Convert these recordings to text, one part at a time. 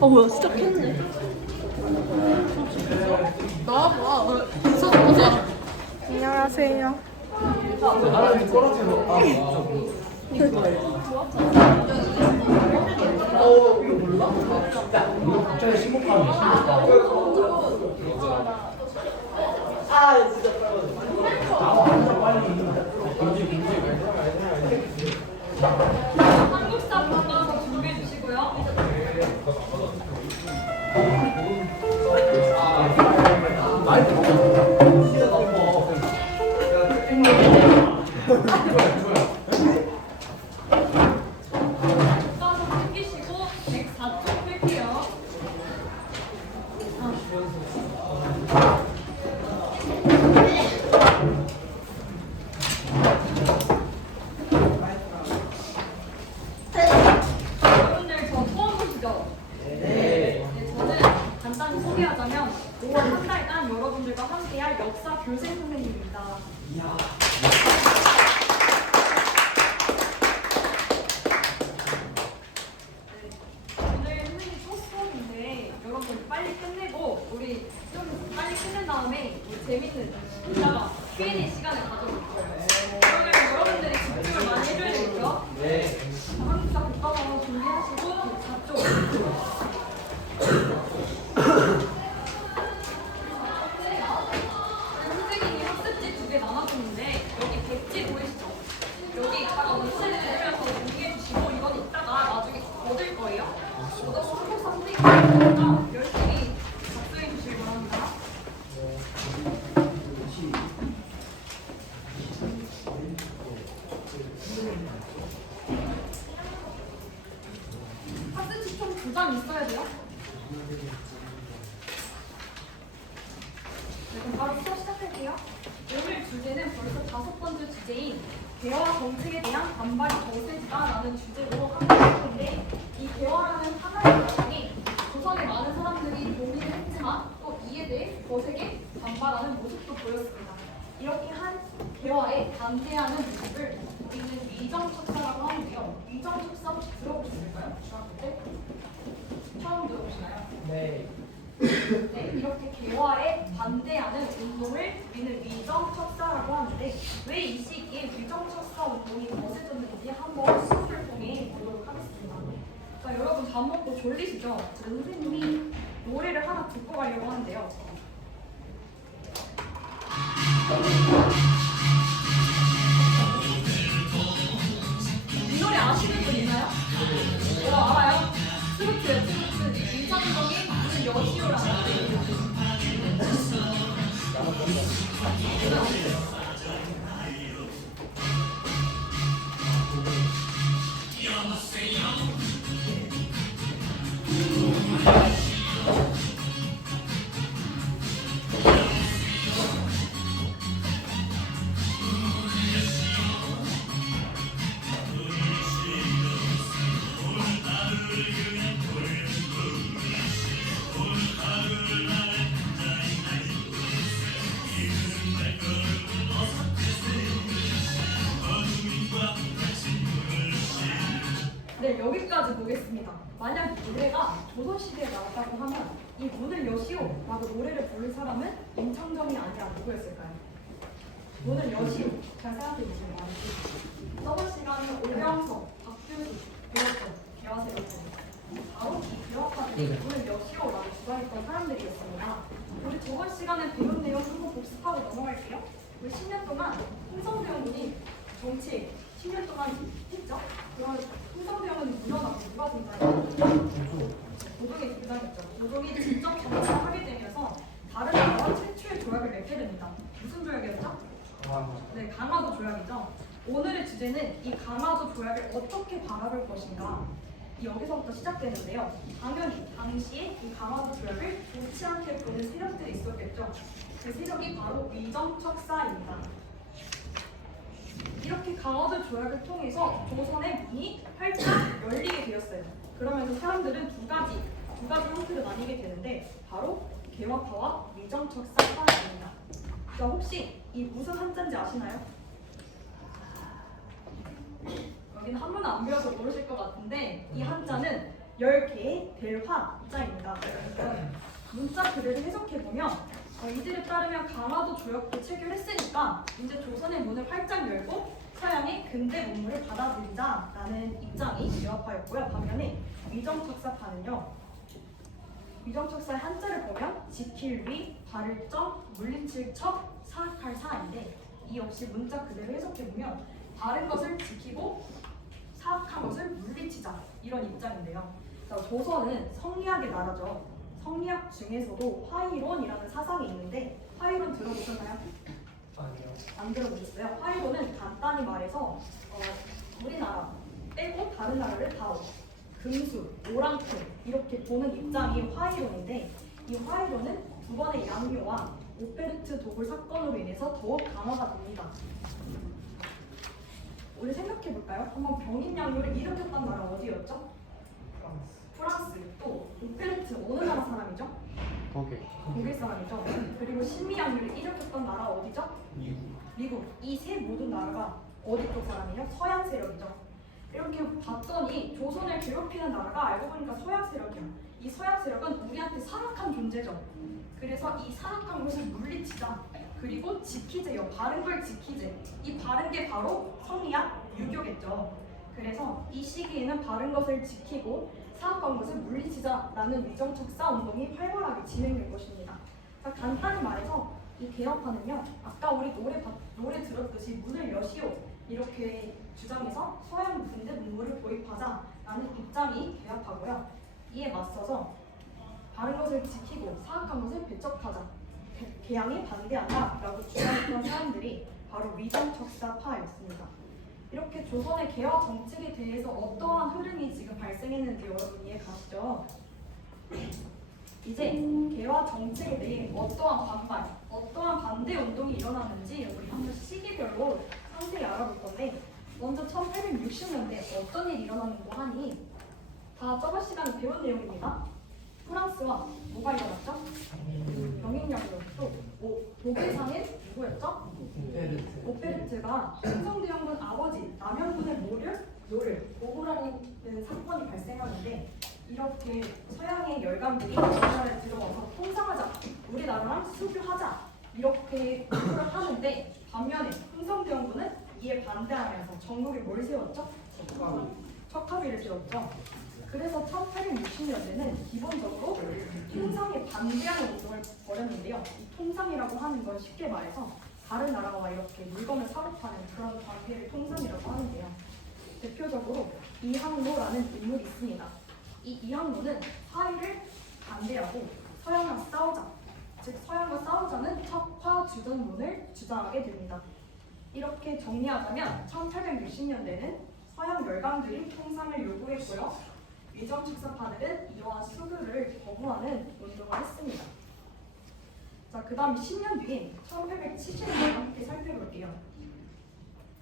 뭐야 시작했네. 나와봐. 인사하자. 안녕하세요. 한국사 바꿔서 준비해 주시고요. 바꿔서 챙기시고 104쪽 뺄게요. 여러분들 저 처음 보시죠? 네. 저는 간단히 소개하자면 5월 한 달간 여러분들과 함께할 역사 교생 선생님입니다. 오늘 선생님 첫 수업인데 여러분 빨리 끝내고 우리 좀 빨리 끝낸 다음에 우리 재밌는 이따가 Q&A 시간을 가져볼게요. 그러면 여러분들이 집중을 많이 해줘야 되겠죠? 네. 한국사 교과서 준비하시고 4쪽. 선생님이 학습지 2개 나눠줬는데 여기 백지 보이시죠? 여기 이따가 문제를 들으면서 준비해 주시고 이건 이따가 나중에 얻을 거예요. 얻어서 한국사 선생님이니까 열심히 작성해 주시기 바랍니다. 학습지 총 2장 있어야 돼요. 네, 그럼 바로 수업 시작할게요. 오늘 주제는 벌써 5번째 주제인 개화 정책에 대한 반발이 거세지다라는 주제로 함께할 텐데 이 개화라는 하나의 과정이 조선의 많은 사람들이 동의를 했지만 또 이에 대해 거세게 반발하는 모습도 보였습니다. 이렇게 한 개화에 반대하는 모습을 우리는 위정척사라고 하는데요. 위정척사 혹시 들어보셨을까요? 중학교 때? 처음 들어보시나요? 네. 네, 이렇게 개화에 반대하는 운동을 우리는 위정척사라고 하는데 왜 이 시기에 위정척사 운동이 거세졌는지 한번 수업을 통해 보도록 하겠습니다. 자, 여러분 밥 먹고 졸리시죠? 선생님이 노래를 하나 듣고 가려고 하는데요. 이 노래 아시는 분 있나요? 알아요? 트로트요, 트로트. 이상적인 무슨 여시오라는 노래예요. 네, 여기까지 보겠습니다. 만약 이 노래가 조선시대에 나왔다고 하면 이 문을 여시오 라고 노래를 부를 사람은 임창정이 아니라 누구였을까요? 문을 여시오. 잘 생각해 보시면 알겠습니다. 저번 시간에 오병석, 박규수 배웠던 개화세력들 바로 이 개화파들이 문을 여시오라고 주장했던 사람들이었습니다. 우리 저번 시간에 배운 내용 한번 복습하고 넘어갈게요. 우리 10년 동안 홍성대원군이 정치 10년 동안 했죠? 그럼 홍성대원은 물러나고 누가 등장했죠? 고종이 등장했죠. 고종이 직접 정치를 하게 되면서 다른 나라와 최초의 조약을 맺게 됩니다. 무슨 조약이었죠? 네, 강화도 조약이죠. 오늘의 주제는 이 강화도 조약을 어떻게 바라볼 것인가. 여기서부터 시작되는데요. 당연히 당시에 이 강화도 조약을 좋지 않게 보는 세력들이 있었겠죠. 그 세력이 바로 위정척사입니다. 이렇게 강화도 조약을 통해서 조선의 문이 활짝 열리게 되었어요. 그러면서 사람들은 두 가지 형태로 나뉘게 되는데 바로 개화파와 위정척사파입니다. 자, 혹시 이 무슨 한자인지 아시나요? 여기는 한문을 안 배워서 모르실 것 같은데 이 한자는 10개의 대화자입니다. 문자 그대로 해석해보면 이들에 따르면 강화도 조약도 체결했으니까 이제 조선의 문을 활짝 열고 서양의 근대 문물을 받아들이자라는 입장이 개화파였고요. 반면에 위정척사파는요. 위정척사의 한자를 보면 지킬 위, 바를 정, 물리칠 척, 사악할 사인데 이 역시 문자 그대로 해석해보면 바른 것을 지키고 사악한 것을 물리치자 이런 입장인데요. 자, 조선은 성리학의 나라죠. 성리학 중에서도 화이론이라는 사상이 있는데 화이론 들어보셨나요? 아니요. 안 들어보셨어요? 화이론은 간단히 말해서 우리나라 빼고 다른 나라를 다 금수, 오랑캐 이렇게 보는 입장이 화이론인데 이 화이론은 두 번의 양묘와 오페르트 도굴 사건으로 인해서 더욱 강화가 됩니다. 우리 생각해 볼까요? 한번 병인 양요를 일으켰던 나라 어디였죠? 프랑스. 또 오페르트 어느 나라 사람이죠? 독일 사람이죠. 그리고 신미양요를 일으켰던 나라 어디죠? 미국. 이 세 모든 나라가 어디 쪽 사람이에요? 서양 세력이죠. 이렇게 봤더니 조선을 괴롭히는 나라가 알고 보니까 서양 세력이야. 이 서양 세력은 우리한테 사악한 존재죠. 그래서 이 사악한 것을 물리치자. 그리고 지키재요. 바른 걸 지키재. 이 바른 게 바로 성리학, 유교겠죠. 그래서 이 시기에는 바른 것을 지키고 사악한 것을 물리치자라는 위정척사 운동이 활발하게 진행될 것입니다. 자, 간단히 말해서 이 개혁파는요. 아까 우리 노래 들었듯이 문을 여시오 이렇게 주장해서 서양 근대 문물을 도입하자라는 입장이 개혁파고요. 이에 맞서서 바른 것을 지키고 사악한 것을 배척하자. 개양에 반대한다라고 주장했던 사람들이 바로 위정척사파였습니다. 이렇게 조선의 개화 정책에 대해서 어떠한 흐름이 지금 발생했는지 여러분 이해 가시죠? 이제 개화 정책에 대해 어떠한 반발, 어떠한 반대 운동이 일어났는지 우리 한번 시기별로 상세히 알아볼 건데 먼저 1860년대 어떤 일이 일어났는고 하니 다 저번 시간에 배운 내용입니다. 프랑스와 뭐가 일어났죠? 병인양요. 또 독일상인 누구였죠? 오페르트가 충성대원군 아버지 남현군의 노를 보고라는 사건이 발생하는데 이렇게 서양의 열강들이 우리나라에 들어와서 통상하자, 우리나라랑 수교하자 이렇게 요구를 하는데 반면에 충성대원군은 이에 반대하면서 전국에 뭘 세웠죠? 척화비를 세웠죠. 그래서 1860년대는 기본적으로 통상에 반대하는 운동을 벌였는데요. 이 통상이라고 하는 건 쉽게 말해서 다른 나라와 이렇게 물건을 사고 파는 그런 관계를 통상이라고 하는데요. 대표적으로 이항로라는 인물이 있습니다. 이 이항로는 화해를 반대하고 서양과 싸우자, 즉 서양과 싸우자는 척화주전론을 주장하게 됩니다. 이렇게 정리하자면 1860년대는 서양 열강들이 통상을 요구했고요. 위정척사파들은 이러한 수교를 거부하는 운동을 했습니다. 자, 그 다음 10년 뒤인 1870년을 함께 살펴볼게요.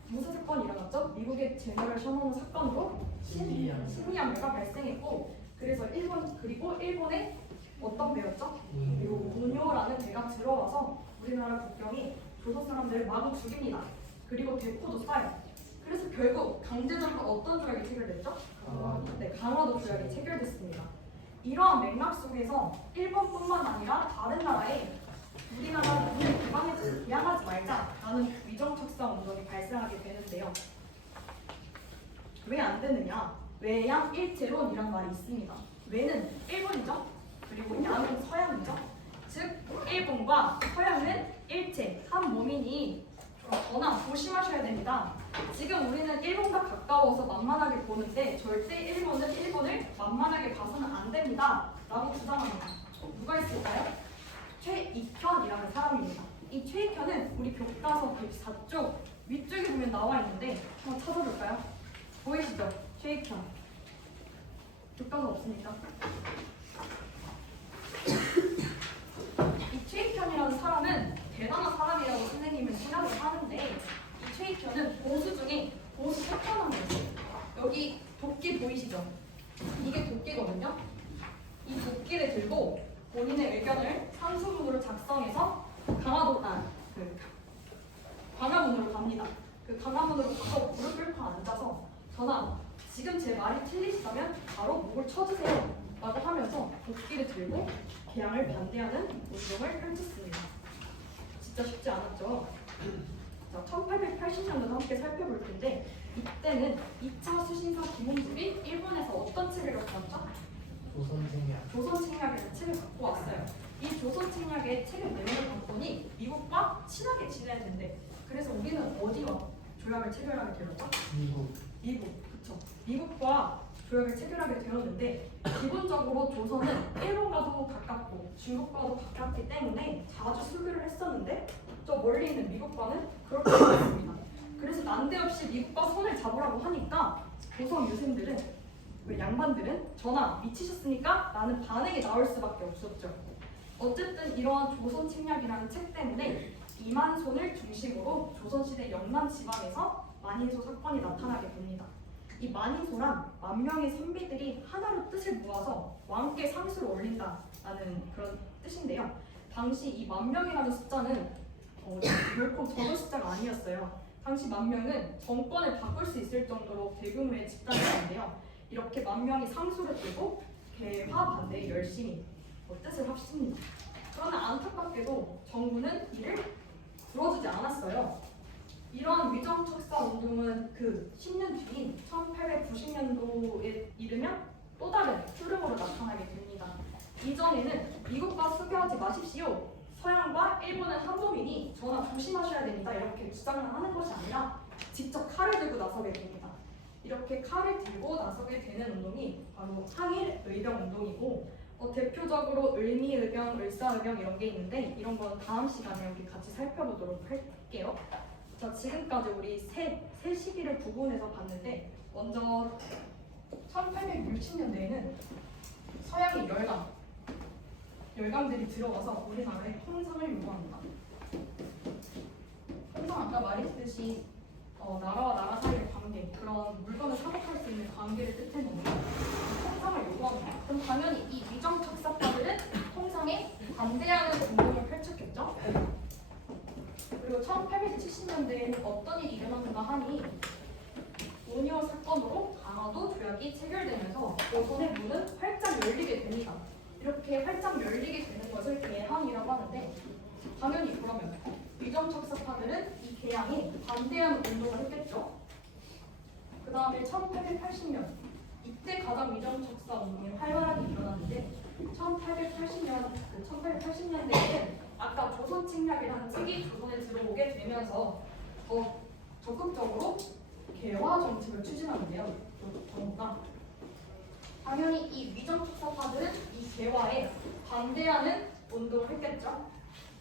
무슨 사건이 일어났죠? 미국의 제너럴 셔먼 사건으로 식량매가 발생했고 그래서 일본에 어떤 배였죠? 운요라는 배가 들어와서 우리나라 국경이 조선 사람들을 마구 죽입니다. 그리고 대포도 쏴요. 그래서 결국 강제적으로 어떤 조약이 체결됐죠? 강화도 조약이 체결됐습니다. 이러한 맥락 속에서 일본뿐만 아니라 다른 나라에 우리나라 문을 개방하지 말자라는 위정척사 운동이 발생하게 되는데요. 왜 안 되느냐? 외양일체론이란 말이 있습니다. 외는 일본이죠. 그리고 양은 서양이죠. 즉 일본과 서양은 일체 한 몸이니 전하 조심하셔야 됩니다. 지금 우리는 일본과 가까워서 만만하게 보는데 절대 일본은 일본을 만만하게 봐서는 안 됩니다. 라고 주장합니다. 누가 있을까요? 최익현이라는 사람입니다. 이 최익현은 우리 교과서 104쪽 위쪽에 보면 나와 있는데 한번 찾아볼까요? 보이시죠? 최익현. 교과서 없습니까? 이 최익현이라는 사람은 대단한 사람이라고 선생님은 생각을 하는데 이 최익현은 보수 중에 보수 최편함이었어요. 여기 도끼 보이시죠? 이게 도끼거든요. 이 도끼를 들고 본인의 의견을 상수문으로 작성해서 광화문으로 갑니다. 그 광화문으로 가서 무릎 꿇고 앉아서 전하 지금 제 말이 틀리시다면 바로 목을 쳐주세요 라고 하면서 도끼를 들고 개항을 반대하는 운동을 펼쳤습니다. 진짜 쉽지 않았죠? 자, 1880년도도 함께 살펴볼 텐데 이때는 2차 수신사 김홍집이 일본에서 어떤 책을 갖고 왔죠? 조선책략이라는 책을 갖고 왔어요. 이 조선책략의 책의 내용을 봤더니 미국과 친하게 지내야 된대. 그래서 우리는 어디와 조약을 체결하게 되었죠? 미국, 그쵸? 미국과 조약을 체결하게 되었는데 기본적으로 조선은 일본과도 가깝고 중국과도 가깝기 때문에 자주 수교를 했었는데 저 멀리 있는 미국과는 그렇게 않았습니다. 그래서 난데없이 미국과 손을 잡으라고 하니까 조선 유생들은 그 양반들은 전하 미치셨으니까 라는 반응이 나올 수밖에 없었죠. 어쨌든 이러한 조선 침략이라는 책 때문에 이만손을 중심으로 조선시대 영남 지방에서 만인소 사건이 나타나게 됩니다. 이 만인소란 만 명의 선비들이 하나로 뜻을 모아서 왕께 상수를 올린다라는 그런 뜻인데요. 당시 이 만 명이라는 숫자는 결코 적은 숫자가 아니었어요. 당시 만 명은 정권을 바꿀 수 있을 정도로 대규모의 집단이었는데요. 이렇게 만 명이 상수를 들고 개화 반대에 열심히 뜻을 합칩니다. 그러나 안타깝게도 정부는 이를 들어주지 않았어요. 이러한 위정척사 운동은 그 10년 뒤인 1890년도에 이르면 또 다른 흐름으로 나타나게 됩니다. 이전에는 미국과 수교하지 마십시오. 서양과 일본은 한국인이 전하 조심하셔야 됩니다. 이렇게 주장을 하는 것이 아니라 직접 칼을 들고 나서게 됩니다. 이렇게 칼을 들고 나서게 되는 운동이 바로 항일 의병 운동이고 대표적으로 을미의병, 을사의병 이런 게 있는데 이런 건 다음 시간에 우리 같이 살펴보도록 할게요. 자, 지금까지 우리 세 시기를 구분해서 봤는데 먼저 1860년대에는 서양의 열강들이 들어와서 우리나라에 통상을 요구합니다. 통상 아까 말했듯이 나라와 나라 사이의 관계, 그런 물건을 사복할 수 있는 관계를 뜻하는 건데 통상을 요구합니다. 그럼 당연히 이 위정척사파들은 통상에 반대하는 운동을 펼쳤겠죠? 그리고 1870년대에는 어떤 일이 일어났는가 하니 오니오 사건으로 강화도 조약이 체결되면서 조선의 문은 활짝 열리게 됩니다. 이렇게 활짝 열리게 되는 것을 개항이라고 하는데 당연히 그러면 위정척사파들은 이 개항에 반대하는 운동을 했겠죠. 그 다음에 1880년 이때 가장 위정척사 운동이 활발하게 일어났는데 1880년대에는 아까 조선 침략이라는 책이 조선에 들어오게 되면서 더 적극적으로 개화 정책을 추진하는데요. 정부가 당연히 이 위정척사파들은 이 개화에 반대하는 운동을 했겠죠.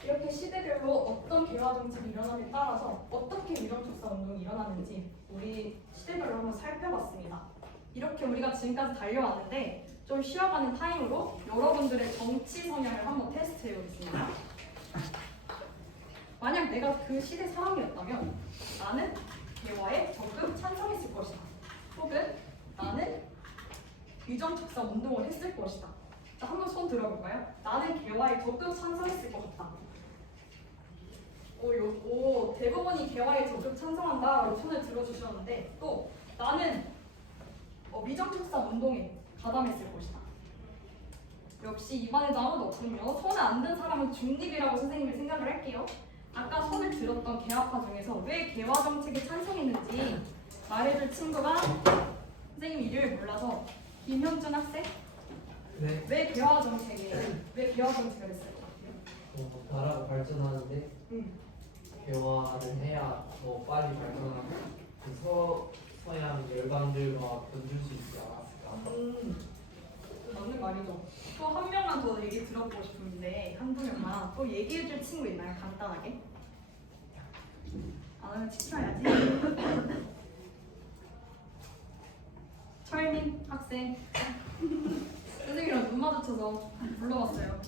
이렇게 시대별로 어떤 개화 정책이 일어나에 따라서 어떻게 위정척사 운동이 일어나는지 우리 시대별로 한번 살펴봤습니다. 이렇게 우리가 지금까지 달려왔는데 좀 쉬어가는 타임으로 여러분들의 정치 성향을 한번 테스트해 보겠습니다. 만약 내가 그 시대 사람이었다면 나는 개화에 적극 찬성했을 것이다. 혹은 나는 위정척사 운동을 했을 것이다. 자, 한번 손 들어볼까요? 나는 개화에 적극 찬성했을 것 같다. 대부분이 개화에 적극 찬성한다라고 손을 들어주셨는데 또 나는 위정척사 운동에 가담했을 것이다. 역시 이번에도 아무도 없군요. 손을 안 든 사람은 중립이라고 선생님이 생각을 할게요. 아까 손을 들었던 개화파 중에서 왜 개화 정책에 찬성했는지 말해줄 친구가 선생님 이름을 몰라서 김현준 학생? 네. 왜 개화 정책을 했을 것 같아요? 나라가 발전하는데 응. 개화를 해야 더 빨리 발전하고 그 서양 열강들과 견줄 수 있지 않았을까. 맞는 말이죠. 또 한 명만 더 얘기 들어보고 싶은데 한두 명만 또 얘기해줄 친구 있나요? 간단하게? 안 하면 치켜야지. 철민 학생. 선생님이랑 눈 마주쳐서 불러봤어요.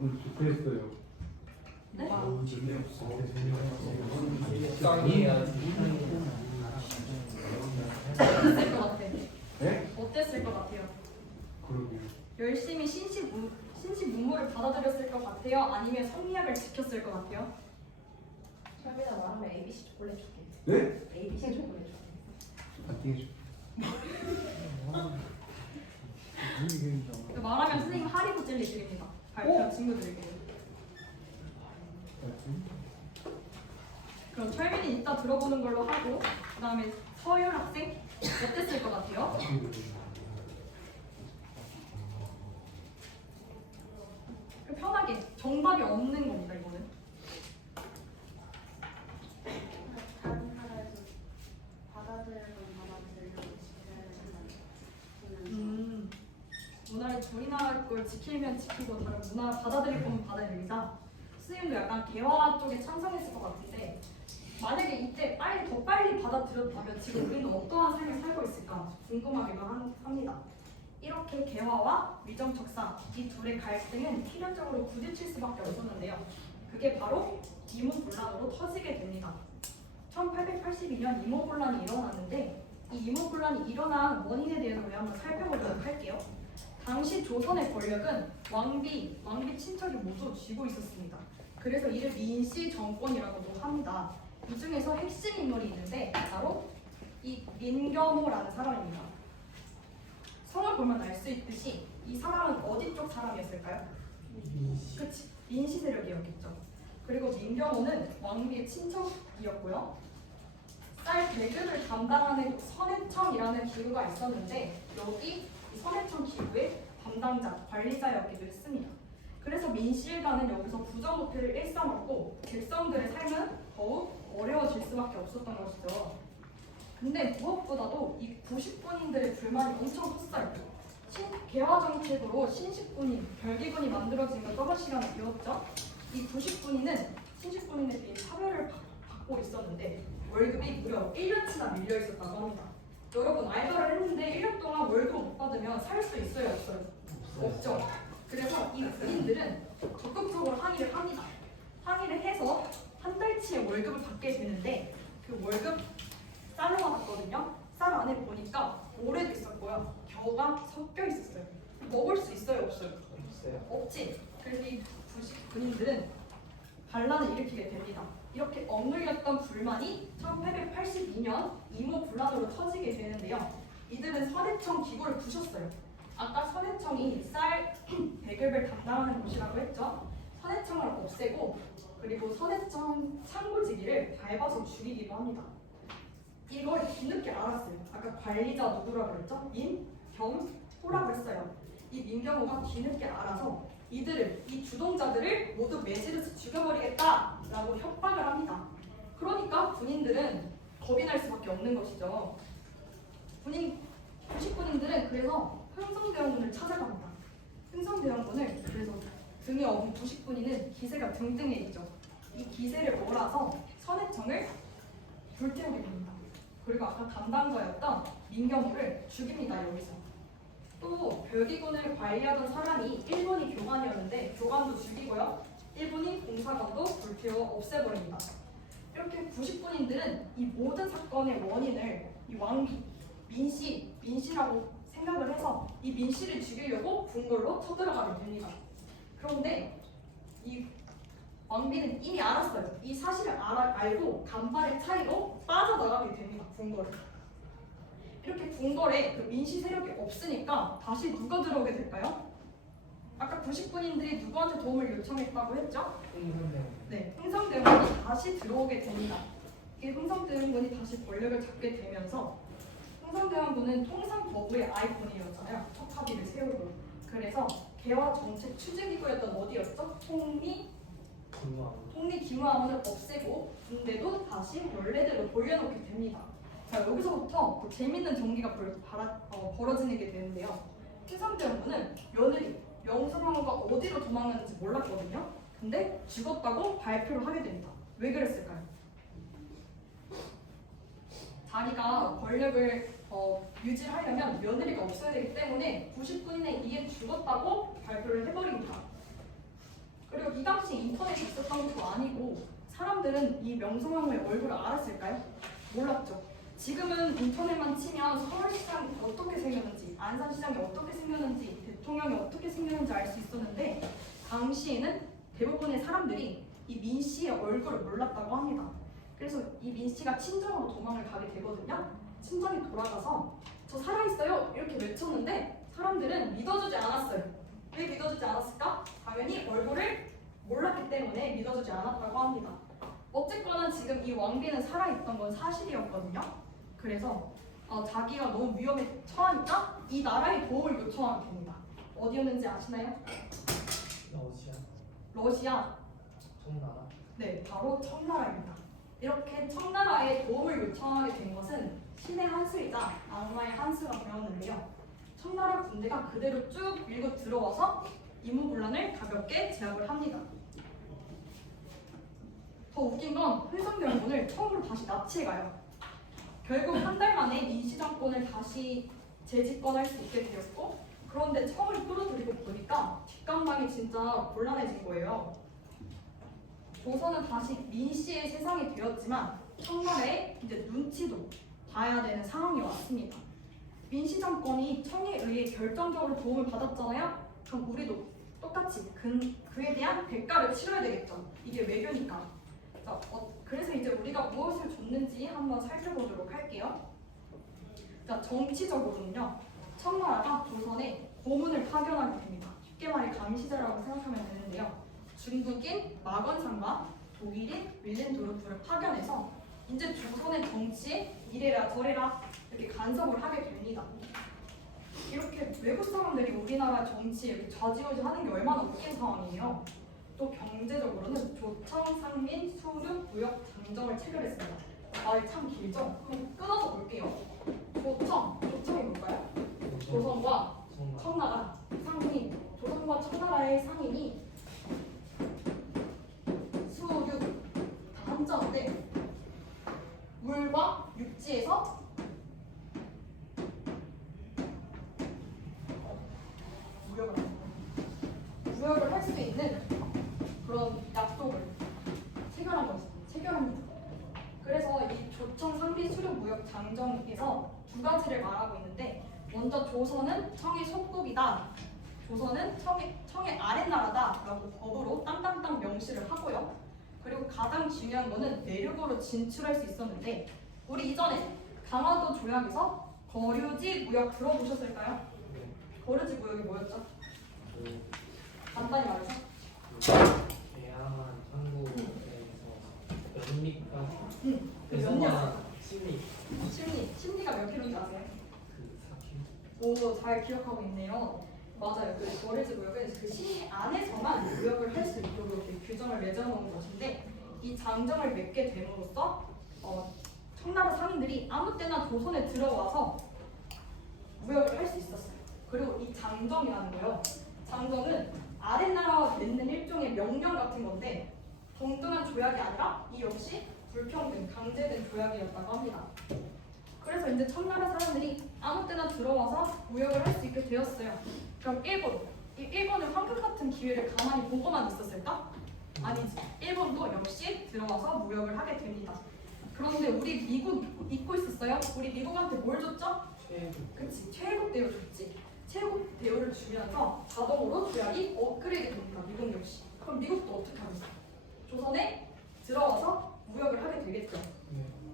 오늘 좋겠어요. 네? 너무 재미없어. 어땠을 것 같아? 네? 어땠을 것 같아요? 그러게요. 열심히 신시문물을 받아들였을 것 같아요? 아니면 성리학을 지켰을 것 같아요? 철민아 말하면 ABC 초콜릿 줄게. 네? ABC 초콜릿 줄게. 안띵해 줘. 말하면 선생님 하리보 젤리 드립니다. 발표한 친구들에게. 그럼 철민이 이따 들어보는 걸로 하고 그 다음에 서율 학생 어땠을 것 같아요? 편하게 정답이 없는 겁니다 이거는. 다른 나라에서 받아들여야 받아들이려고 지켜야 문화를 우리나라 걸 지키면 지키고 다른 문화 받아들일 거면 받아들이자. 선생님도 약간 개화 쪽에 찬성했을 것 같은데 만약에 이때 더 빨리 받아들였다면 지금 우리는 어떠한 삶을 살고 있을까 궁금하기도 합니다. 이렇게 개화와 위정척사 이 둘의 갈등은 필연적으로 부딪힐 수밖에 없었는데요. 그게 바로 이모분란으로 터지게 됩니다. 1882년 이모분란이 일어났는데 이 이모분란이 일어난 원인에 대해서 우리 한번 살펴보도록 할게요. 당시 조선의 권력은 왕비 친척이 모두 쥐고 있었습니다. 그래서 이를 민씨 정권이라고도 합니다. 이 중에서 핵심 인물이 있는데 바로 이 민겸호라는 사람입니다. 성을 보면 알 수 있듯이 이 사람은 어디 쪽 사람이었을까요? 그치, 민씨 세력이었겠죠. 그리고 민겸호는 왕비의 친척이었고요. 쌀 배급을 담당하는 선해청이라는 기구가 있었는데 여기 이 선해청 기구의 담당자, 관리자였기도 했습니다. 그래서 민씨일가는 여기서 부정부패를 일삼았고 백성들의 삶은 더욱 어려워질 수밖에 없었던 것이죠. 근데 무엇보다도 이 구식군인들의 불만이 엄청 컸어요. 개화 정책으로 신식군인, 별기군이 만들어진 건 저번 시간에 배웠죠. 이 구식군인은 신식군인에 비해 차별을 받고 있었는데 월급이 무려 1년치나 밀려 있었다고 합니다. 여러분 알바를 했는데 1년 동안 월급 못 받으면 살 수 있어요, 없어요? 없죠. 그래서 이 군인들은 적극적으로 항의를 합니다. 항의를 해서 한 달치의 월급을 받게 되는데 그 월급 쌀로 받았거든요. 쌀 안에 보니까 모래도 있었고요. 겨가 섞여 있었어요. 먹을 수 있어요, 없어요? 없어요. 없지. 그래서 이 군인들은 반란을 일으키게 됩니다. 이렇게 억눌렸던 불만이 1882년 이모분란으로 터지게 되는데요. 이들은 선해청 기구를 부셨어요. 아까 선해청이 쌀 배급을 담당하는 곳이라고 했죠. 선해청을 없애고 그리고 선해청 창고지기를 밟아서 죽이기도 합니다. 이걸 뒤늦게 알았어요. 아까 관리자 누구라고 그랬죠? 민경호라고 했어요. 이 민경호가 뒤늦게 알아서 이 주동자들을 모두 매질해서 죽여버리겠다라고 협박을 합니다. 그러니까 군인들은 겁이 날 수밖에 없는 것이죠. 구식군인들은 그래서 흥성대원군을 찾아갑니다. 흥성대원군을 그래서 등에 업은 구식군인은 기세가 등등해 있죠. 이 기세를 몰아서 선해청을 불태우게 됩니다. 그리고 아까 담당자였던 민경호를 죽입니다. 여기서 또 별기군을 관리하던 사람이 일본이 교관이었는데 교관도 죽이고요. 일본이 공사관도 불태워 없애버립니다. 이렇게 구식군인들은 이 모든 사건의 원인을 이 왕비, 민씨라고 생각을 해서 이 민씨를 죽이려고 궁궐로 쳐들어가게 됩니다. 그런데 이 왕비는 이미 알았어요. 이 사실을 알고 간발의 차이로 빠져나가게 됩니다. 궁궐을. 이렇게 궁궐에 그 민씨 세력이 없으니까 다시 누가 들어오게 될까요? 아까 구식군인들이 누구한테 도움을 요청했다고 했죠? 네, 흥성대원군이 다시 들어오게 됩니다. 이 흥성대원군이 다시 권력을 잡게 되면서 흥성대원군은 통상거부의 아이콘이었잖아요. 척하비를 세우고. 그래서 개화 정책 추진기구였던 어디였죠? 통리기무함을 없애고 군대도 다시 원래대로 돌려놓게 됩니다. 자, 여기서부터 그 재밌는 전개가 벌어지게 되는데요. 흥성대원군은 며느리 명성황후가 어디로 도망갔는지 몰랐거든요. 근데 죽었다고 발표를 하게 됩니다. 왜 그랬을까요? 자기가 권력을 유지하려면 며느리가 없어야 되기 때문에 90군인에 의해 죽었다고 발표를 해버립니다. 그리고 이 당시 인터넷이 있었던 것도 아니고 사람들은 이 명성황후의 얼굴을 알았을까요? 몰랐죠. 지금은 인터넷만 치면 서울시장이 어떻게 생겼는지, 안산시장이 어떻게 생겼는지, 대통령이 어떻게 생겼는지 알 수 있었는데 당시에는 대부분의 사람들이 이 민씨의 얼굴을 몰랐다고 합니다. 그래서 이 민씨가 친정으로 도망을 가게 되거든요. 친정에 돌아가서 저 살아있어요 이렇게 외쳤는데 사람들은 믿어주지 않았어요. 왜 믿어주지 않았을까? 당연히 얼굴을 몰랐기 때문에 믿어주지 않았다고 합니다. 어쨌거나 지금 이 왕비는 살아있던 건 사실이었거든요. 그래서 자기가 너무 위험에 처하니까 이 나라의 도움을 요청하게 됩니다. 어디였는지 아시나요? 러시아 러시아. 청나라. 네, 바로 청나라입니다. 이렇게 청나라에 도움을 요청하게 된 것은 신의 한 수이자 악마의 한 수가 되었는데요. 청나라 군대가 그대로 쭉 밀고 들어와서 이무군란을 가볍게 제압을 합니다. 더 웃긴 건 흥선대원군을 처음으로 다시 납치해 가요. 결국 한 달 만에 민씨 정권을 다시 재집권할 수 있게 되었고, 그런데 청을 끌어들이고 보니까 뒷감당이 진짜 곤란해진 거예요. 조선은 다시 민씨의 세상이 되었지만 청나라의 이제 눈치도 봐야 되는 상황이 왔습니다. 민씨 정권이 청에 의해 결정적으로 도움을 받았잖아요. 그럼 우리도 똑같이 그에 대한 대가를 치러야 되겠죠. 이게 외교니까. 자, 그래서 이제 우리가 무엇을 줬는지 한번 살펴보도록 할게요. 자, 정치적으로는요. 청나라가 조선에 고문을 파견하게 됩니다. 쉽게 말해 감시자라고 생각하면 되는데요. 중국인 마건상과 독일인 윌렌도르프를 파견해서 이제 조선의 정치에 이래라 저래라 이렇게 간섭을 하게 됩니다. 이렇게 외국 사람들이 우리나라 정치에 이렇게 좌지우지하는 게 얼마나 웃긴 상황이에요. 또 경제적으로는 조청, 상민, 수륙, 무역, 장정을 체결했습니다. 말이 참 길죠? 그럼 끊어서 볼게요. 조청이 뭘까요? 조선과 청나라, 상민, 조선과 청나라의 상인이 수륙 다 한자인데 물과 육지에서 무역을 할 수 있는 그런 약속을 체결합니다. 그래서 이 조청, 상민, 수륙, 무역, 장정에서 두 가지를 말하고 있는데, 먼저 조선은 청의 속국이다, 조선은 청의 아랫나라다라고 법으로 땅땅땅 명시를 하고요. 그리고 가장 중요한 거는 내륙으로 진출할 수 있었는데, 우리 이전에 강화도 조약에서 거류지 무역 들어보셨을까요? 거류지 무역이 뭐였죠? 간단히 말해서 대양한 항구에서 연립까지 그 몇 년? 심리가 몇 킬로인지 아세요? 그 4km. 오, 잘 기억하고 있네요. 맞아요. 그 거래지 무역은 그 심리 안에서만 무역을 할 수 있도록 이렇게 규정을 내정하는 것인데, 이 장정을 맺게 됨으로써 청나라 상인들이 아무 때나 조선에 들어와서 무역을 할 수 있었어요. 그리고 이 장정이라는 거요. 장정은 아랫나라와 맺는 일종의 명령 같은 건데, 동등한 조약이 아니라 이 역시 불평등, 강제된 조약이었다고 합니다. 그래서 이제 청나라 사람들이 아무 때나 들어와서 무역을 할 수 있게 되었어요. 그럼 일본은 황금 같은 기회를 가만히 보고만 있었을까? 아니지. 일본도 역시 들어와서 무역을 하게 됩니다. 그런데 우리 미국 잊고 있었어요? 우리 미국한테 뭘 줬죠? 그치, 최고급 대우 줬지. 최고급 대우를 주면서 자동으로 조약이 업그레이드 됩니다. 미국 역시. 그럼 미국도 어떻게 하겠어요? 조선에 들어와서 무역을 하게 되겠죠.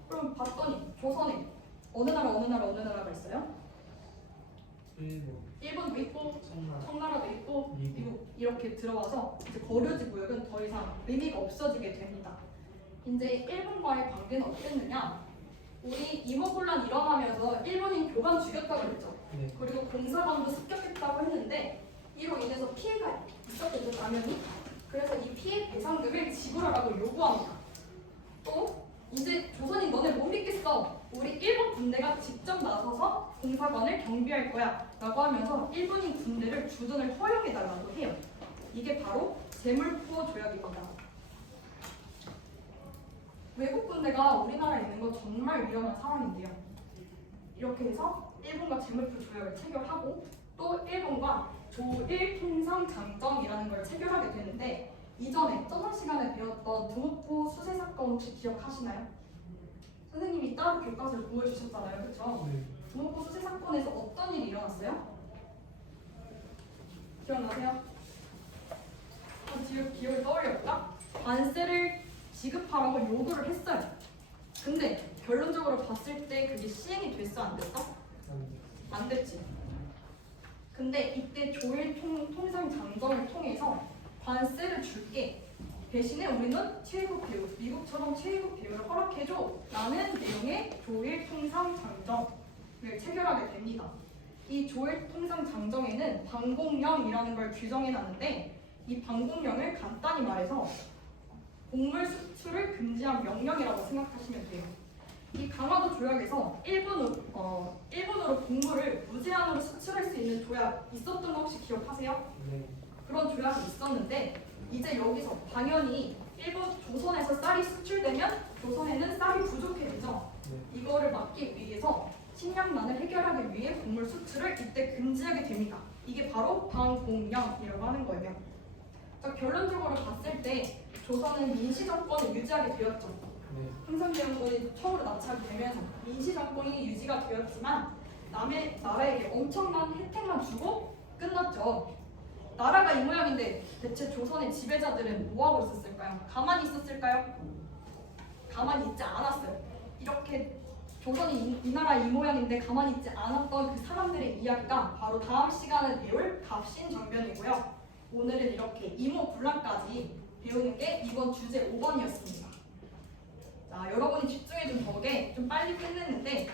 그럼 봤더니 조선에 어느 나라가 있어요? 일본도 있고 청나라도 있고 미국 이렇게 들어와서 이제 거류지 무역은 더 이상 의미가 없어지게 됩니다. 이제 일본과의 관계는 어땠느냐? 우리 이모군란 일어나면서 일본인 교관 죽였다고 그랬죠. 그리고 공사관도 습격했다고 했는데, 이로 인해서 피해가 있었겠죠, 당연히. 그래서 이 피해 배상금을 지불하라고 요구합니다. 또 이제 조선이 너네 못 믿겠어. 우리 일본 군대가 직접 나서서 공사관을 경비할 거야 라고 하면서 일본인 군대를 주둔을 허용해달라고 해요. 이게 바로 제물포 조약입니다. 외국 군대가 우리나라에 있는 건 정말 위험한 상황인데요. 이렇게 해서 일본과 제물포 조약을 체결하고, 또 일본과 조일통상장정이라는 걸 체결하게 되는데, 이전에 저번 시간에 배웠던 드무포 수세 사건 혹시 기억하시나요? 선생님이 따로 교과서를 보여주셨잖아요, 그렇죠? 드무포 수세 사건에서 어떤 일이 일어났어요? 기억나세요? 기억을 떠올려볼까? 관세를 지급하라고 요구를 했어요. 근데 결론적으로 봤을 때 그게 시행이 됐어, 안 됐어? 안 됐지. 근데 이때 조일 통상 장정을 통해서 관세를 줄게. 대신에 우리는 체육 비율, 미국처럼 체육 비율을 허락해줘 라는 내용의 조일 통상 장정을 체결하게 됩니다. 이 조일 통상 장정에는 방공령이라는 걸 규정해놨는데 이 방공령을 간단히 말해서 곡물 수출을 금지한 명령이라고 생각하시면 돼요. 이 강화도 조약에서 일본으로 곡물을 무제한으로 수출할 수 있는 조약 있었던 거 혹시 기억하세요? 네. 그런 조약이 있었는데 이제 여기서 당연히 조선에서 쌀이 수출되면 조선에는 쌀이 부족해지죠. 네. 이거를 막기 위해서 식량난을 해결하기 위해 곡물 수출을 이때 금지하게 됩니다. 이게 바로 방공령이라고 하는 거예요. 자, 결론적으로 봤을 때 조선은 민시 정권을 유지하게 되었죠. 네. 흥선대원군이 처음으로 납치하게 되면서 민시 정권이 유지가 되었지만 남의 나라에게 엄청난 혜택만 주고 끝났죠. 나라가 이 모양인데 대체 조선의 지배자들은 뭐하고 있었을까요? 가만히 있었을까요? 가만히 있지 않았어요. 이렇게 조선이 이 나라 이 모양인데 가만히 있지 않았던 그 사람들의 이야기가 바로 다음 시간에 배울 갑신정변이고요. 오늘은 이렇게 이모군란까지 배우는 게 이번 주제 5번이었습니다. 자, 여러분이 집중해준 덕에 좀 빨리 끝냈는데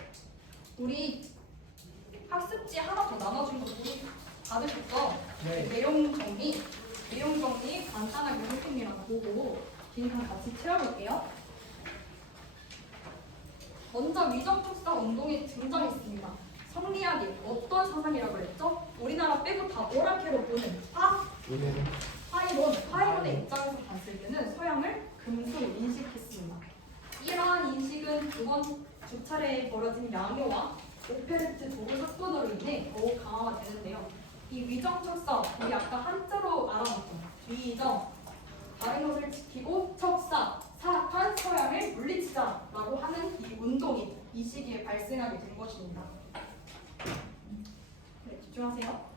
우리 학습지 하나 더 나눠준 거 우리 받으셨죠? 네. 내용 정리 간단하게 할 테니까 보고 긴장 같이 채워볼게요. 먼저 위정축사 운동이 등장했습니다. 성리학이 어떤 사상이라고 했죠? 우리나라 빼고 다 오락해로 보는 파이론의 입장에서 봤을 때는 서양을 금수로 인식했습니다. 이러한 인식은 두 차례에 벌어진 양요와 오페레트 도구 사건으로 인해 더욱 강화가 되는데요. 이 위정척사, 우리 아까 한자로 알아봤죠. 위정, 다른 것을 지키고 척사, 사악한 서양을 물리치자라고 하는 이 운동이 이 시기에 발생하게 된 것입니다. 네, 집중하세요.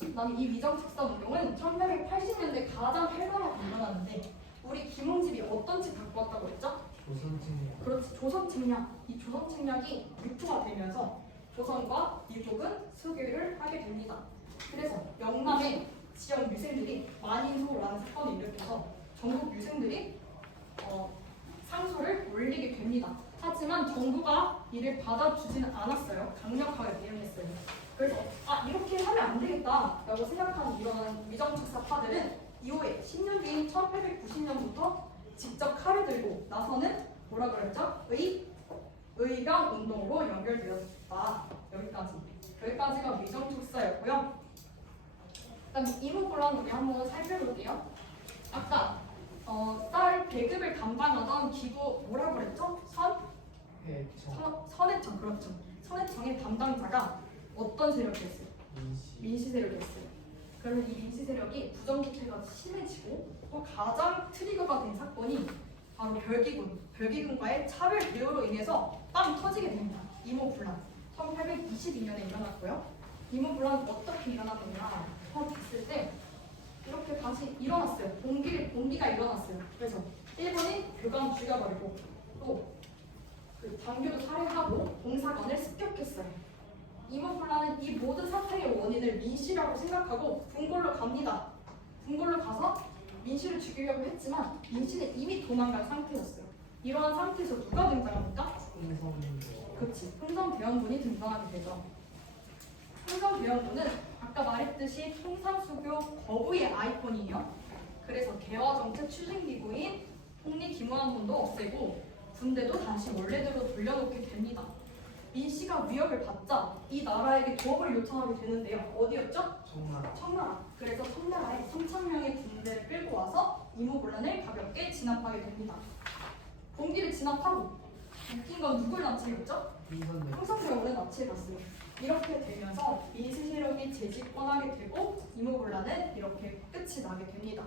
그다음 이 위정척사 운동은 1880년대 가장 활발하게 일어났는데 우리 김홍집이 어떤 책 갖고 왔다고 했죠? 조선칭. 그렇지, 조선 책략. 이 조선 책략이 유투가 되면서 조선과 미국은 수교를 하게 됩니다. 그래서 영남의 지역 유생들이 만인소라는 사건을 일으켜서 전국 유생들이 상소를 올리게 됩니다. 하지만 정부가 이를 받아주지는 않았어요. 강력하게 대응했어요. 그래서 이렇게 하면 안 되겠다라고 생각하는 이런 위정척사파들은 이후에 10년 뒤인 1890년부터 직접 칼을 들고 나서는 뭐라 그랬죠? 의병 운동으로 연결되었다. 여기까지가 위정척사였고요. 그다음 이모곤란 우리 한번 살펴볼게요. 아까 쌀 배급을 담당하던 기부 뭐라고 그랬죠? 선해청. 그렇죠. 선해청의 담당자가 어떤 세력이었어요? 민시 세력이었어요. 그러면 이 민시 세력이 부정부패가 심해지고 또 가장 트리거가 된 사건이 바로 별기군과의 차별 대우로 인해서 빵 터지게 됩니다. 이모군란 1822년에 일어났고요. 이모군란은 어떻게 일어났느냐 봤을 때 이렇게 다시 일어났어요. 봉기가 일어났어요. 그래서 일본이 교감 죽여버리고 또 그 장교도 살해하고 공사관을 습격했어요. 이모군란은 이 모든 사태의 원인을 민씨라고 생각하고 궁궐로 갑니다. 궁궐로 가서 민씨를 죽이려고 했지만 민씨는 이미 도망간 상태였어요. 이러한 상태에서 누가 등장합니까? 그렇지, 흥선대원군이 등장하게 되죠. 흥선대원군은 아까 말했듯이 통상수교 거부의 아이콘이에요. 그래서 개화정책 추진기구인 통리기무안군도 없애고 군대도 다시 원래대로 돌려놓게 됩니다. 민씨가 위협을 받자 이 나라에게 도움을 요청하게 되는데요. 어디였죠? 청나라. 그래서 청나라에 3,000명의 군대를 끌고 와서 이모군란을 가볍게 진압하게 됩니다. 봉기를 진압하고 웃긴 건 누굴 납치했죠? 흥선대원군을 납치해갔어요. 이렇게 되면서 민씨 세력이 재집권하게 되고 이모군란은 이렇게 끝이 나게 됩니다.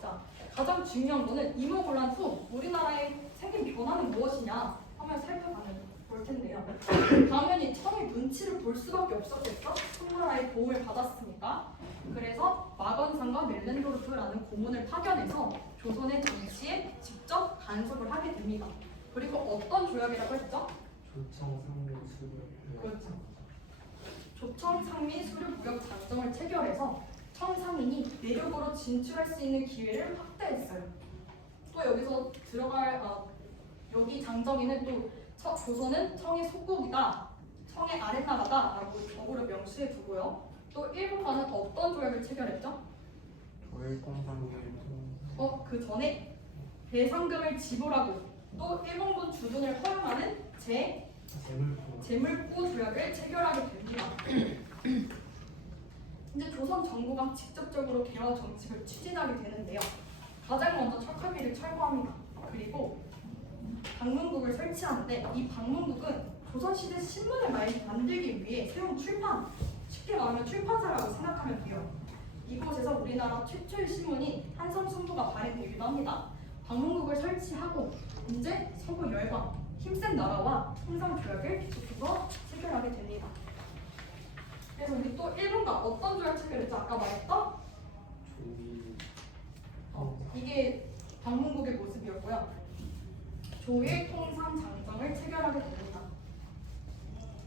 자, 가장 중요한 거는 이모군란 후 우리나라에 생긴 변화는 무엇이냐 한번 볼 텐데요. 당연히 청의 눈치를 볼 수밖에 없었겠죠. 청나라의 도움을 받았으니까. 그래서 마건상과 멜렌도르프라는 고문을 파견해서 조선의 정치에 직접 간섭을 하게 됩니다. 그리고 어떤 조약이라고 했죠? 조청상민 수교. 그렇죠. 조청상민 수류무역 장정을 체결해서 청상인이 내륙으로 진출할 수 있는 기회를 확대했어요. 또 여기서 여기 장정에는 또 조선은 청의 속국이다, 청의 아랫나라다라고 적으로 명시해 두고요. 또 일본과는 어떤 조약을 체결했죠? 그 전에 배상금을 지불하고 또 일본군 주둔을 허용하는 재물구 조약을 체결하게 됩니다. 이제 조선 정부가 직접적으로 개화 정책을 추진하게 되는데요. 가장 먼저 척하비를 철거합니다. 그리고 방문국을 설치하는데 이 방문국은 조선시대 신문을 만들기 위해 세운 쉽게 말하면 출판사라고 생각하면 돼요. 이곳에서 우리나라 최초의 신문인 한성순부가 발행되기도 합니다. 방문국을 설치하고 이제 서구 열방, 힘센 나라와 통상조약을 계속해서 체결하게 됩니다. 그래서 우리 또 일본과 어떤 조약 체결했죠? 아까 말했던 이게 방문국의 모습이었고요. 조일 통상 장정을 체결하게 됩니다.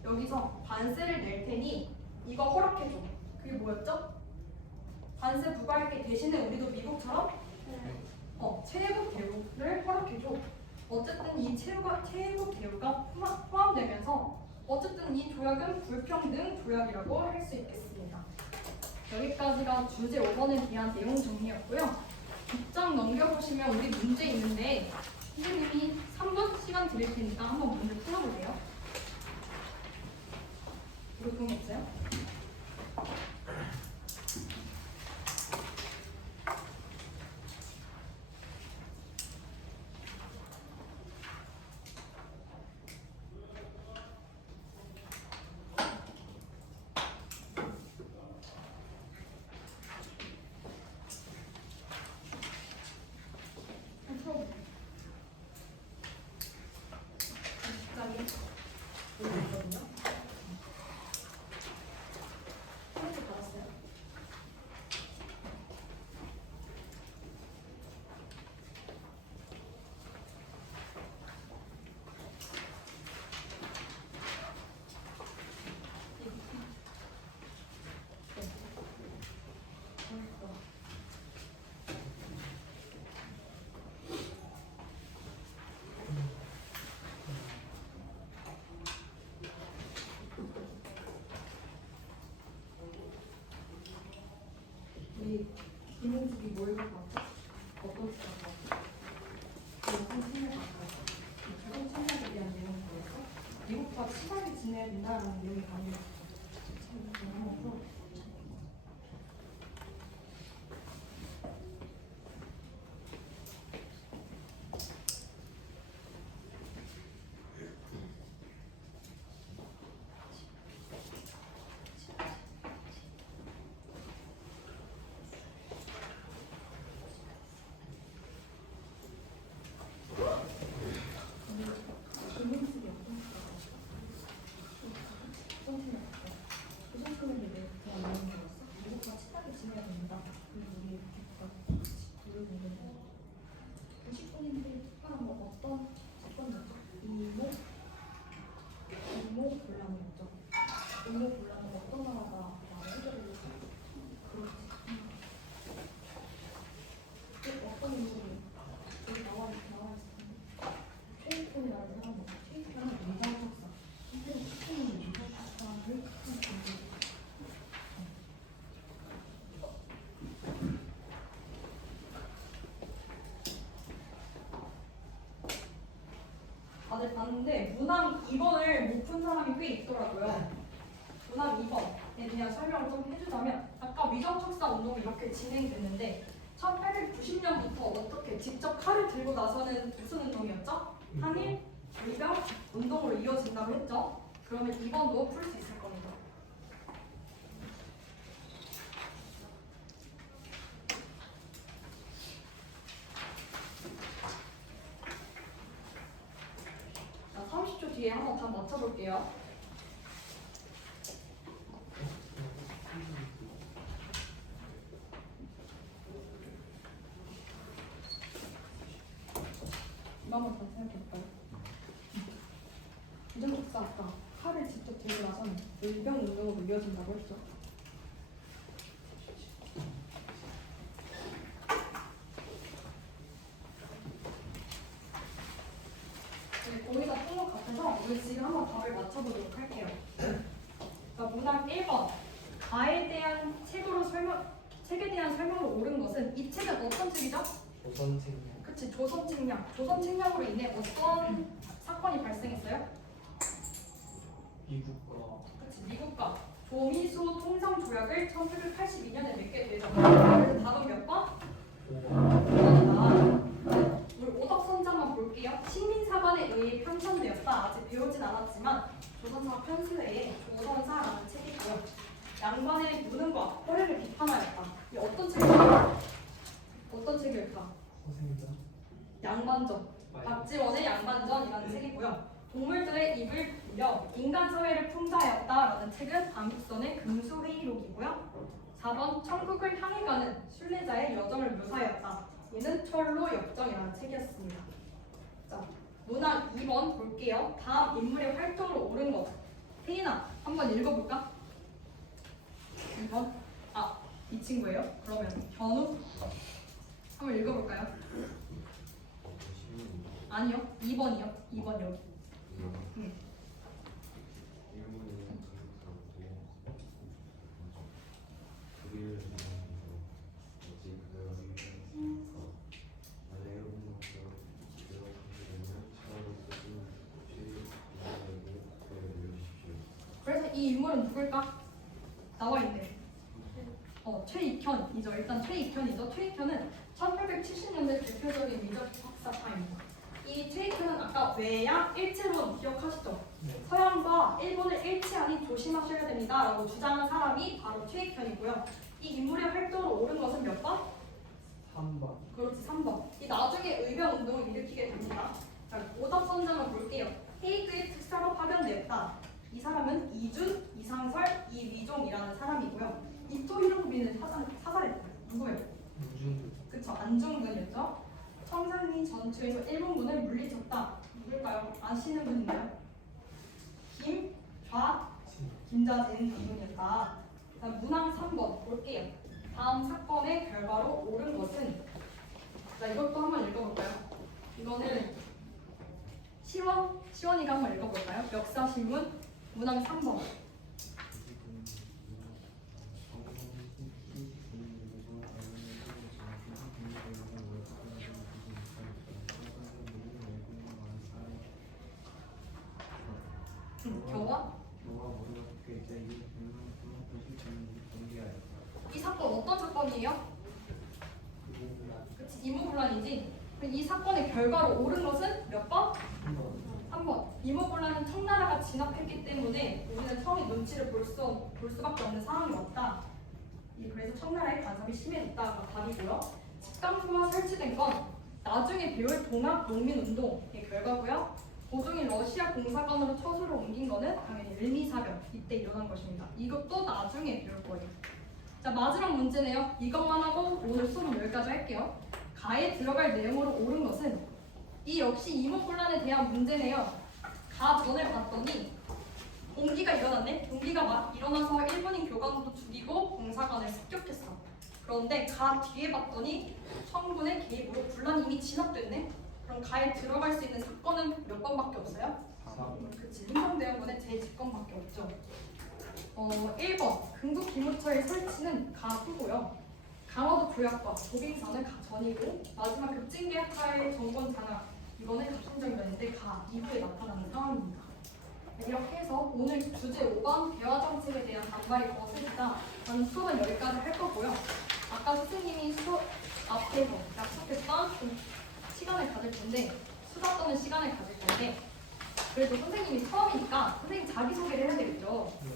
여기서 관세를 낼 테니 이거 허락해줘. 그게 뭐였죠? 관세 부과할게. 대신에 우리도 미국처럼 체국 대우를 허락해줘. 어쨌든 이 체국 대우가 포함되면서 어쨌든 이 조약은 불평등 조약이라고 할 수 있겠습니다. 여기까지가 주제 5번에 대한 내용 정리였고요. 뒷장 넘겨보시면 우리 문제 있는데 선생님이 3분 시간 드릴 테니까 한번 문제 풀어보세요. 이거 그런 거 없어요? 이민국이 뭘 갖고 왔죠? 어떤 수가 갖고 왔죠? 총체를 갖고 왔죠? 조선 침략에 대한 내용이 뭐였어? 미국과 친하게 지내야 된다는 내용이 담겨있어요. 다들 봤는데 문항 2번을 못 푼 사람이 꽤 있더라고요. 문항 2번에 대한 설명을 좀 해주자면 아까 위정척사 운동이 이렇게 진행됐는데 1890년부터 어떻게 직접 칼을 들고 나서는 무슨 운동이었죠? 항일, 불병 운동으로 이어진다고 했죠? 그러면 2번도 풀 수 있을 겁니다. 자, 30초 뒤에 한번 답 맞춰볼게요. 한번 더 생각해볼까요? 위정척사 아까 칼을 직접 들고 나서는 의병 운동으로 이어진다고 했죠. 거의 다 푼 것 같아서 우리 지금 한번 답을 맞춰보도록 할게요. 자, 문항 1번. 가에 대한 책에 대한 설명으로 옳은 것은 이 책은 어떤 책이죠? 조선 책량. 그치, 조선 책량. 조선 책량으로 인해 어떤 사건이 발생했어요? 미국과 그치, 미국과 조미수 통상 조약을 1882년에 맺게 되죠. 그래서 답은 몇 번? 5번이다. 우리 오덕 선장만 볼게요. 식민사관에 의해 편찬되었다. 아직 배우진 않았지만 조선사 편수회에 조선사라는 책이고요. 양반의 무능과 허례를 비판하였다. 이 어떤 책일까? 어떤 책일까? 선생님. 양반전. 박지원의 양반전이라는 책이고요. 동물들의 입을 빌려 인간 사회를 풍자하였다라는 책은 안국선의 금수회의록이고요. 4번 천국을 향해 가는 순례자의 여정을 묘사하였다. 얘는 철로 역정이라는 책이었습니다. 자, 문항 2번 볼게요. 다음 인물의 활동으로 옳은 것. 태인아, 한번 읽어볼까? 2번. 아, 이 친구예요? 그러면 견우? 한번 읽어볼까요? 아니요, 2번이요. 2번 여기. 응. 그래서 이 인물은 누굴까? 나와 있네. 최익현이죠. 일단 최익현이죠. 최익현은 1870년대 대표적인 미적 학사파입니다. 이 최익현은 아까 외양 일체론 기억하시죠? 네. 서양과 일본을 일치하니 조심하셔야 됩니다 라고 주장한 사람이 바로 최익현이고요. 이 인물의 활동으로 옳은 것은 몇 번? 3번. 그렇지, 3번. 이 나중에 의병 운동을 일으키게 됩니다. 자, 오답 선장을 볼게요. 헤이그의 특사로 파견되었다. 이 사람은 이준, 이상설, 이위종이라는 사람이고요. 이토 히로부미는 사살했어요. 누구예요? 우준. 그쵸, 안중근이었죠. 청산리 전투에서 일본군을 물리쳤다. 누굴까요? 아시는 분 있나요? 김좌진 장군이었다. 다음 문항 3번 볼게요. 다음 사건의 결과로 옳은 것은, 자, 이것도 한번 읽어볼까요? 이거는 시원이가 한번 읽어볼까요? 역사신문 문항 3번. 겨와? 이 사건 어떤 사건이에요? 그치, 이모군란이지. 이 사건의 결과로 옳은 것은 몇 번? 3번. 이모군란은 청나라가 진압했기 때문에 우리는 처음에 눈치를 볼 수밖에 없는 상황이 왔다. 그래서 청나라의 간섭이 심해졌다가 답이고요. 집강부가 설치된 건 나중에 배울 동학 농민운동의 결과고요. 고종이 러시아 공사관으로 처소를 옮긴 거는 당연히 을미사변 이때 일어난 것입니다. 이것도 나중에 배울 거예요. 자, 마지막 문제네요. 이것만 하고 오늘 수업은 여기까지 할게요. 가에 들어갈 내용으로 옳은 것은 이 역시 이모군란에 대한 문제네요. 가 전을 봤더니 공기가 일어났네. 공기가 막 일어나서 일본인 교관도 죽이고 공사관을 습격했어. 그런데 가 뒤에 봤더니 청군의 개입으로 군란이 이미 진압됐네. 그럼 가에 들어갈 수 있는 사건은 몇 번밖에 없어요? 4번. 그치, 흥정대원군의 제10건밖에 없죠. 1번 금국 기무처의 설치는 가 후고요. 강화도 조약과 도빙선은 가 전이고 마지막 급진계약과의 정권 장악 이거는 갑신정변인데 가 이후에 나타나는 상황입니다. 이렇게 해서 오늘 주제 5번 대화정책에 대한 반발이 거세지다. 저는 수업은 여기까지 할 거고요. 아까 선생님이 수업 앞에서 약속했던 좀 시간을 가질 텐데 수다 떠는 시간을 가질 건데 그래도 선생님이 처음이니까 선생님 자기소개를 해야 되겠죠. 네.